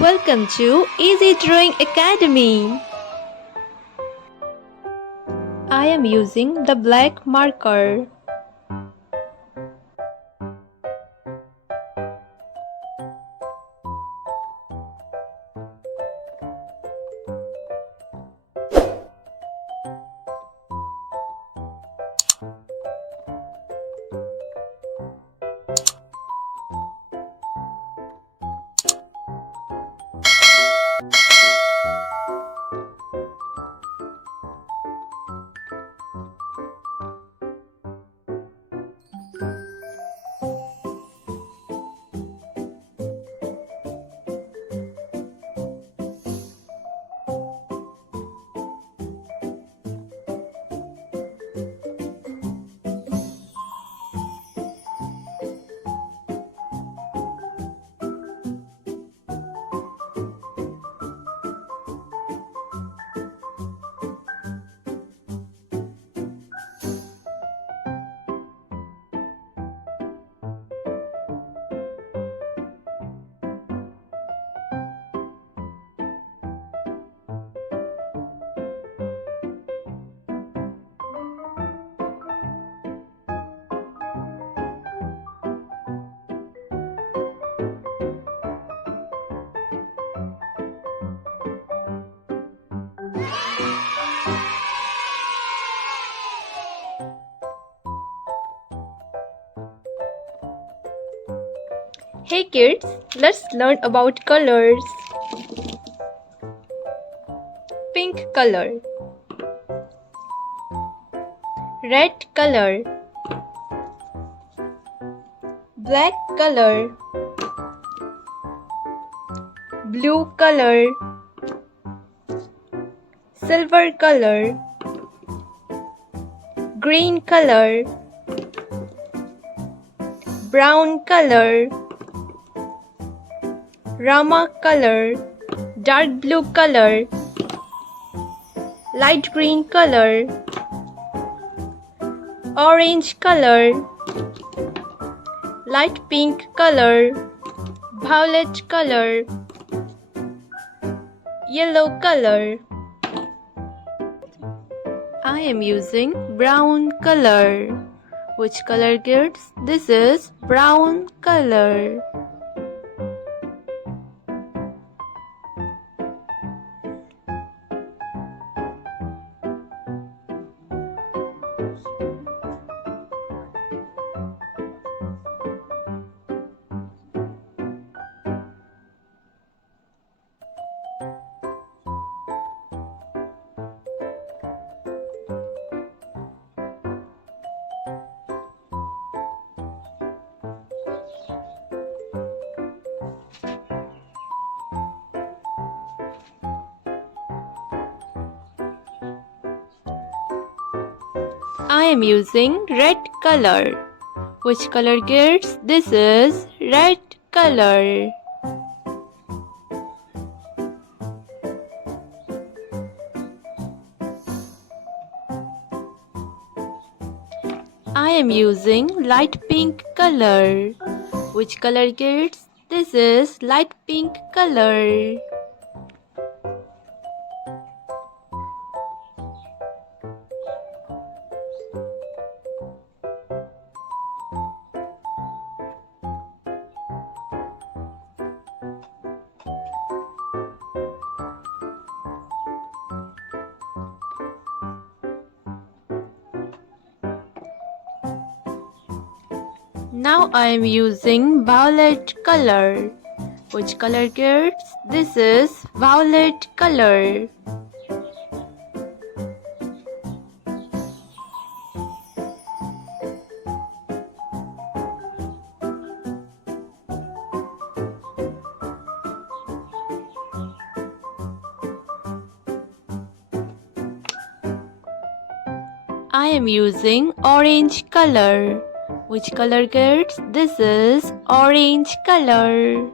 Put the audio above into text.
Welcome to Easy Drawing Academy. I am using the black marker. Hey kids, let's learn about colors. Pink color, red color, black color, blue color, silver color, green color, brown color, Rama color, dark blue color, light green color, orange color, light pink color, violet color, yellow color. I am using brown color. Which color, kids? This is brown color. I am using red color. Which color, kids? This is red color. I am using light pink color. Which color, kids? This is light pink color. Now I am using violet color. Which color, kids? This is violet color. I am using orange color. Which color, kids? This is orange color.